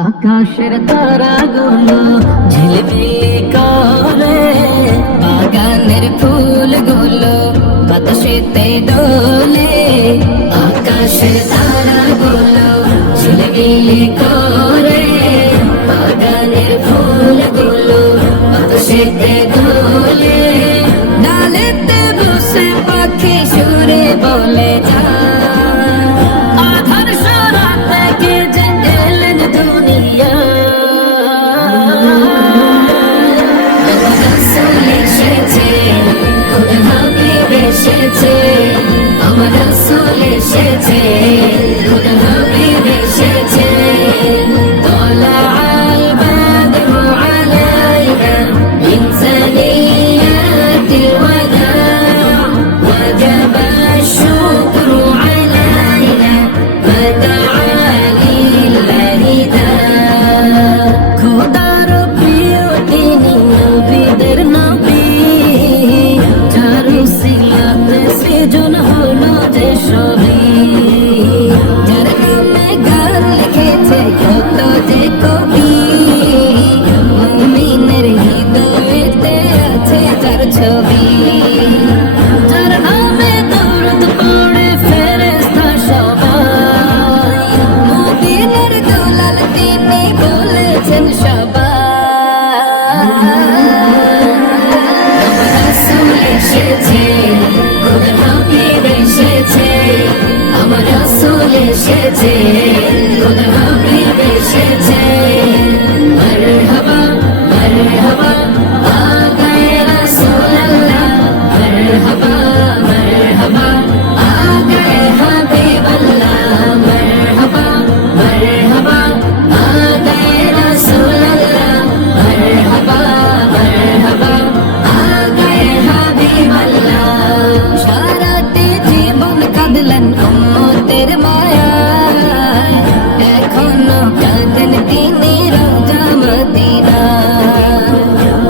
আকাশের তারাগুলো ঝিলমিল করে, বাগানের ফুলগুলো বাতাসেতে দোলে। আকাশের তারাগুলো ঝিলমিল করে, বাগানের ফুলগুলো বাতাসেতে দোলে। ডালেতে বসে পাখি সুরে বলে যায়, আধার সরাতে কে যে এলেন দুনিয়া। রাসূল এসেছে, খোদা হাবিব এসেছে, আমার রাসূল এসেছে, খোদা হাবিব এসেছে। طلع البدر علينا من ثنيات الوداع، وجب الشكر علينا ما دعا لله داع। খোদার প্রিয় তিনি নবীদের নবী, যার উসিলাতে সৃজন হলো যে সবই। যার নামে গান লিখেছে কত যে কবি, মুমিনের হৃদয়েতে আছে যার ছবি। যার নামে দরুদ পড়ে ফেরেশতা সবাই, মুমিনের দুলাল তিনি বলেছেন সবাই। রাসূল এসেছে, খোদা হাবিব এসেছে, আমার রাসূল এসেছে, খোদা হাবিব এসেছে। মারহাবা মারহাবা আ গয়ে রাসূলুল্লাহ, মারহাবা মারহাবা আ গয়ে হাবিবাল্লাহ। মারহাবা মারহাবা আ গয়ে রাসূলুল্লাহ, মারহাবা মারহাবা আ গয়ে হাবিবাল্লাহ। সারাটি জীবন কাঁদলেন উম্মতের মায়ায়, এখনো কাঁদেন তিনি রওজা মদিনায়।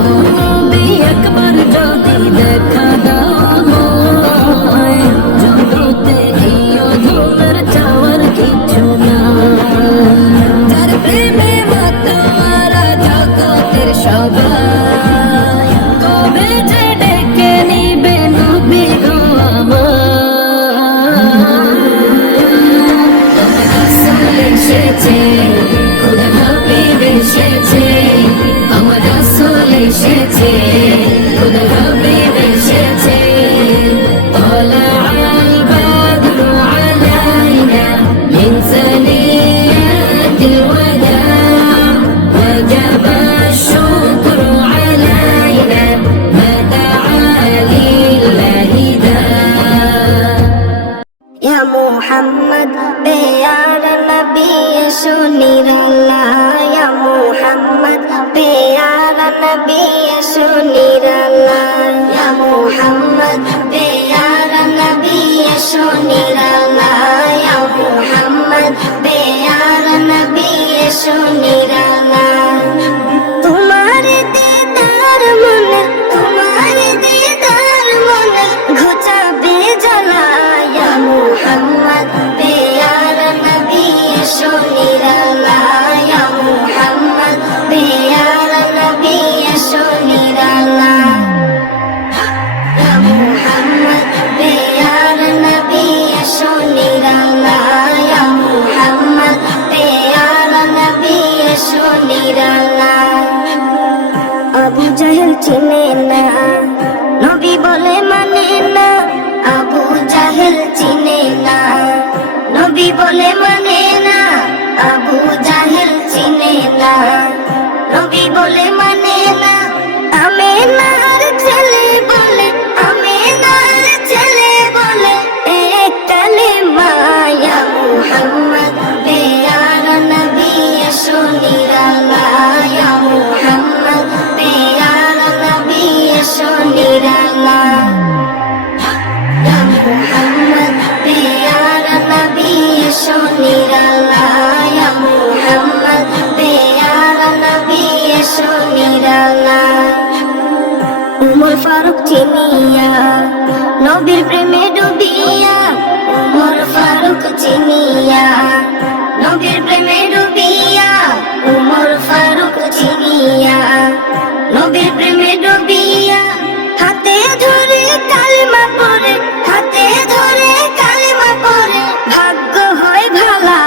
ও নবী একবার যদি দেখা দাও আমায়, জগতে এই অধমের চাওয়ার কিছু নাই। যার প্রেমে মাতোয়ারা জগতের সবাই, কবে যে ডেকে নিবে নবী গো আমার। রাসূল এসেছে, খোদা হাবিব এসেছে, আমার রাসূল এসেছে, খোদা হাবিব এসেছে। طلع البدر علينا من ثنيات الوداع، وجب الشكر علينا ما دعا لله داع। يا محمد प्यार नबी सुनीर अल्लाह, या मोहम्मद प्यार नबी सुनीर अल्लाह, या मोहम्मद प्यार नबी सुनीर अल्लाह, या मोहम्मद प्यार नबी सुनीर अल्लाह। तुम्हारे दीदार मन, तुम्हारे दीदार मन घुचाबे জ্বালা, या मोहम्मद प्यार नबी सुनीर अल्लाह, या मोहम्मद प्यार नबी सुनीर अल्लाह, या मोहम्मद प्यार नबी सुनीर अल्लाह, या मोहम्मद प्यार नबी सुनीर अल्लाह। আবু জাহেল চিনে না, নবী বলে মানে না। আবু জাহেল চিনে না, নবী বলে মানে না। আবু জাহেল চিনে না, নবী বলে মানে না। আমেনার ছেলে বলে, আমেনার ছেলে বলে এক কালেমা, ইয়া মুহাম্মদ প্যার নবী সুনীর আল্লাহ, ইয়া মুহাম্মদ প্যার নবী সুনীর আল্লাহ, ইয়া মুহাম্মদ প্যার নবী সুনীর আল্লাহ, ইয়া মুহাম্মদ প্যার নবী সুনীর আল্লাহ। উমর ফারুক চিনিয়া, নবীর প্রেমে ডুবিয়া। উমর ফারুক চিনিয়া, নবীর প্রেমে ডুবিয়া। নবীর প্রেমে ডুবিয়া হাতে ধরে কালেমা পড়ে, হাতে ধরে কালেমা পড়ে ভাগ্য হয় ভালা।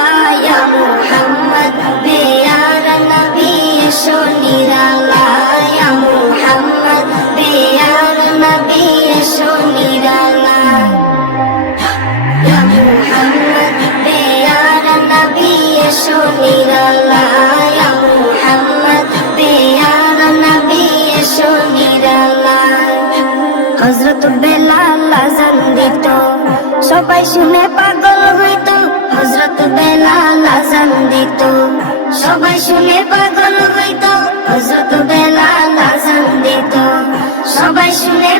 ইয়া মুহাম্মদ পেয়ারা নবী এসো নিরালা, ইয়া মুহাম্মদ পেয়ারা নবী এসো নিরালা, ইয়া মুহাম্মদ পেয়ারা নবী এসো নিরালা, ইয়া মুহাম্মদ পেয়ারা নবী এসো নিরালা। হযরত বেলাল আযান দিত, সবাই শুনে পাগল হইত। হযরত বেলাল আযান দিত, সবাই শুনে পাগল হইত। হযরত বেলাল আযান দিত, সবাই শুনে